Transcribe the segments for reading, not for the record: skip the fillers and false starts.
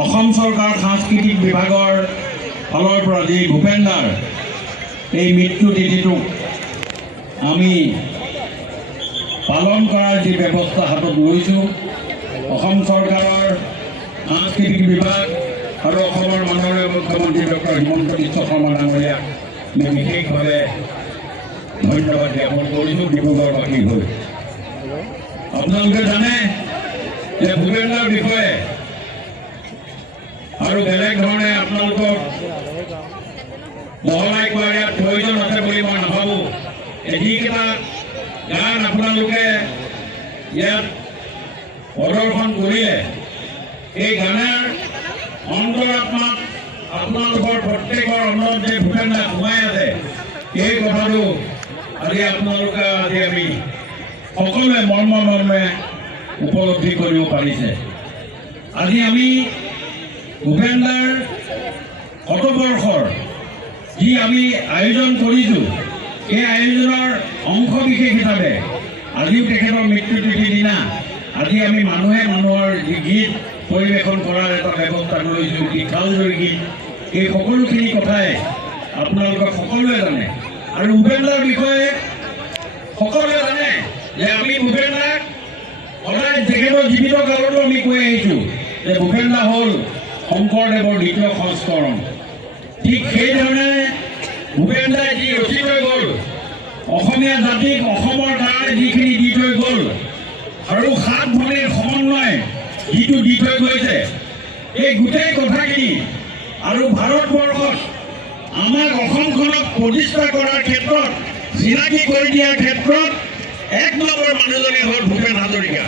অসম চৰকাৰ সাংস্কৃতিক বিভাগৰ ফালৰ পৰা যি ভূপেন দাৰ এই মৃত্যু তিথিটোক আমি পালন কৰাৰ যি ব্যৱস্থা হাতত লৈছোঁ, অসম চৰকাৰৰ সাংস্কৃতিক বিভাগ আৰু অসমৰ মাননীয় মুখ্যমন্ত্ৰী ডক্টৰ হিমন্ত বিশ্ব শৰ্মা ডাঙৰীয়াক আমি বিশেষভাৱে ধন্যবাদ জ্ঞাপন কৰিছোঁ ডিব্ৰুগড়বাসী হৈ। আপোনালোকে জানে যে ভূপেন দাৰ বিষয়ে আৰু বেলেগ ধৰণে আপোনালোকক বহলাই কোৱাৰ ইয়াত প্ৰয়োজন আছে বুলি মই নাভাবোঁ। যিকেইটা গান আপোনালোকে ইয়াত প্ৰদৰ্শন কৰিলে, এই গানৰ অন্তৰাত্মাত আপোনালোকৰ প্ৰত্যেকৰ অন্তৰত যে ভূপেন দা সোমাই আছে, এই কথাটো আজি আপোনালোকে আমি সকলোৱে মৰ্মে উপলব্ধি কৰিব পাৰিছে। আজি আমি ভূপেন দাৰ শতবৰ্ষৰ যি আমি আয়োজন কৰিছোঁ, এই আয়োজনৰ অংশ বিশেষ হিচাপে আজিও তেখেতৰ মৃত্যু তিথিৰ দিনা আজি আমি মানুহৰ যি গীত পৰিৱেশন কৰাৰ এটা ব্যৱস্থা লৈছোঁ, গীতালজয়ী গীত, এই সকলোখিনি কথাই আপোনালোকক সকলোৱে জানে। আৰু ভূপেন দাৰ বিষয়ে সকলোৱে জানে যে আমি ভূপেন দাক সদায় তেখেতৰ জীৱিত কালতো আমি কৈ আহিছোঁ যে ভূপেন দা হ'ল শংকৰদেৱৰ দ্বিতীয় সংস্কৰণ। ঠিক সেইধৰণে ভূপেন দাই যি ৰচি থৈ গ'ল, অসমীয়া জাতিক অসমৰ কাৰণে যিখিনি দি থৈ গ'ল আৰু 7 ভনীৰ সমন্বয় যিটো দি থৈ গৈছে, এই গোটেই কথাখিনি আৰু ভাৰতবৰ্ষত আমাক অসমখনক প্ৰতিষ্ঠা কৰাৰ ক্ষেত্ৰত, চিনাকি কৰি দিয়াৰ ক্ষেত্ৰত এক নম্বৰ মানুহজনে হ'ল ভূপেন হাজৰিকা।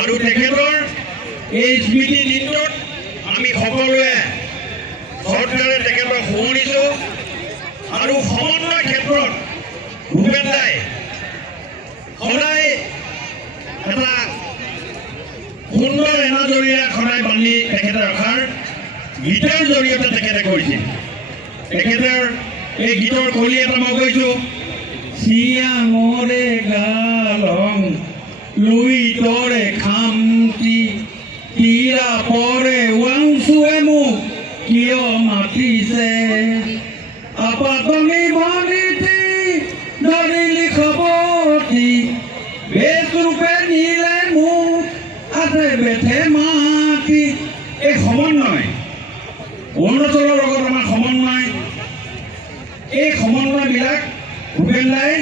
আৰু তেখেতৰ এই স্মৃতি দিনটোত আমি সকলোৱে চৰকাৰে তেখেতক শুৱনিছোঁ। আৰু সমন্বয় ক্ষেত্ৰত ভূপেন দাই সদায় এটা সুন্দৰ এনাজৰীয়া সদায় বান্ধি তেখেতে ৰখাৰ গীতৰ জৰিয়তে তেখেতে কৰিছিল। তেখেতৰ এই গীতৰ কলি এটা মই কৈছোঁ, চিয়াঙৰে গালং লুই তৰে খামটি তীৰা পৰে ৱাংচুৱে মোক কিয় মাতিছে, আপাতনি বনিতি ধৰিলি খবৰটি বেচ ৰূপে নিলে মোক আছে বেঠে মাটি। এই সমন্বয় অৰুণাচলৰ লগত আমাৰ সমন্বয়, এই সমন্বয়বিলাক ভূপেন দাই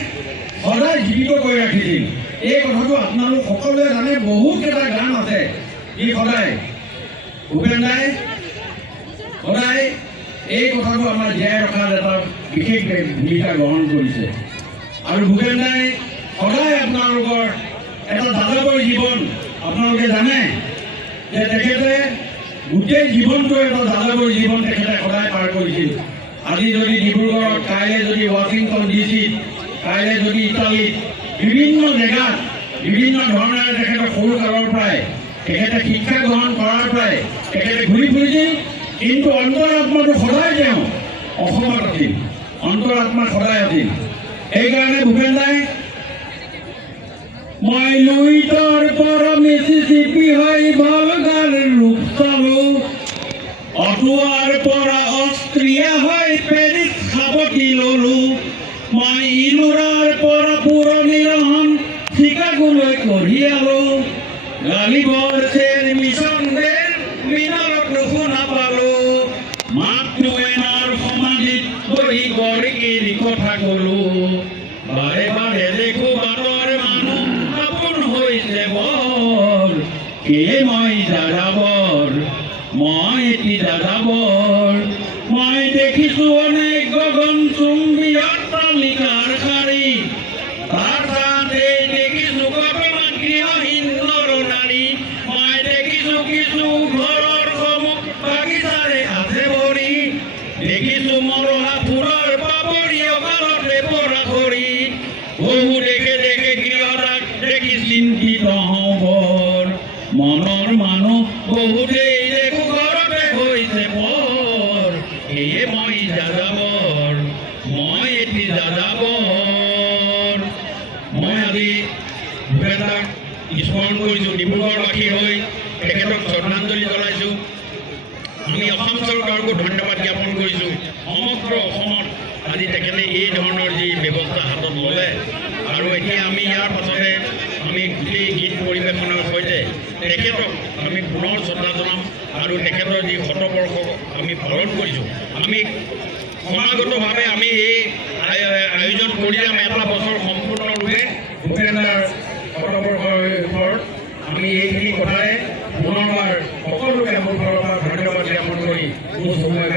সদায় জীৱিত কৰি ৰাখিছিল। এই কথাটো আপোনালোক সকলোৱে জানে। বহুতকেইটা গান আছে যি সদায় ভূপেন দাই সদায় এই কথাটো আমাৰ জীয়াই ৰখাত এটা বিশেষ ভূমিকা গ্ৰহণ কৰিছে। আৰু ভূপেন দাই সদায় আপোনালোকৰ এটা যাযাবৰ জীৱন, আপোনালোকে জানে যে তেখেতে গোটেই জীৱনটো এটা যাযাবৰ জীৱন তেখেতে সদায় পাৰ কৰিছিল। আজি যদি ডিব্ৰুগড়ত, কাইলৈ যদি ৱাশ্বিংটন ডিচিত, কাইলৈ যদি ইটালীত, বিভিন্ন জেগাত বিভিন্ন ধৰণেৰে তেখেতে সৰু কালৰ পৰাই তেখেতে শিক্ষা গ্ৰহণ কৰাৰ পৰাই তেখেতে ঘূৰি ফুৰিছিল। কিন্তু অন্তৰাত্মাটো সদায় তেওঁ অসমত আছিল, অন্তৰাত্মা সদায় আছিল। সেইকাৰণে ভূপেন দাই মই লুইতৰ পৰা মিছিছিপি হৈ ভলগাৰ ৰূপ চালোঁ, অটোৱাৰ পৰা অষ্ট্ৰিয়া হৈ পেৰিছ সাৱটি ল'লোঁ, মই ইলোৰাৰ পৰা পুৰণি ৰহন চিকাগোলৈ কঢ়িয়ালোঁ, গালিবৰ চেৰ মিছন দেৰ মিনাৰত নুশুনা পালোঁ, মাতটো এনাৰ সমাধিত বহি গৰিকিৰ কথা ক'লোঁ, বাৰে বাৰে দেখোঁ বাটৰ মানুহ আপোন হৈছে বৰ, এই মই যাযাবৰ, মই এটি যাযাবৰ, মই দেখিছোঁ অনেক গগনচুম্বী অট্টালিকাৰ শাৰী, তাৰ তাতে দেখিছোঁ কতমান গৃহহীন নৰ নাৰী, মই দেখিছোঁ কিছু ঘৰৰ সমূহ বাগিচাৰে আছে ভৰি, দেখিছোঁ মৰহা ফুলৰ পাপৰি অকালতে পৰা কৰি, বহু দেখে দেখে গৃহৰাগ দেখি চিন্তিত হবৰ, মনৰ মানুহ বহুতেই দেখোঁ ঘৰতে হৈছে পৰ, এয়ে মই যাযাবৰ, মই এটি যাযাবৰ। মই আজি ভূপেন দাক স্মৰণ কৰিছোঁ, ডিব্ৰুগড়বাসী হৈ তেখেতক শ্ৰদ্ধাঞ্জলি জনাইছোঁ। অসম চৰকাৰকো ধন্যবাদ জ্ঞাপন কৰিছোঁ। সমগ্ৰ অসমত আজি তেখেতে এই ধৰণৰ যি ব্যৱস্থা হাতত ল'লে আৰু এতিয়া আমি ইয়াৰ পাছতে আমি গোটেই গীত পৰিৱেশনৰ সৈতে তেখেতক আমি পুনৰ শ্ৰদ্ধা জনাম আৰু তেখেতৰ যি শতবৰ্ষ আমি পালন কৰিছোঁ। আমি সমাগতভাৱে আমি এই আয়োজন কৰি যাম এটা বছৰ সম্পূৰ্ণৰূপে ভূপেন্দ্ৰৰ শতবৰ্ষৰ ওপৰত। আমি এইখিনি কথাই পুনৰবাৰ সকলোকে মোৰ ফালৰ পৰা ধন্যবাদ জ্ঞাপন কৰি মোৰ সময়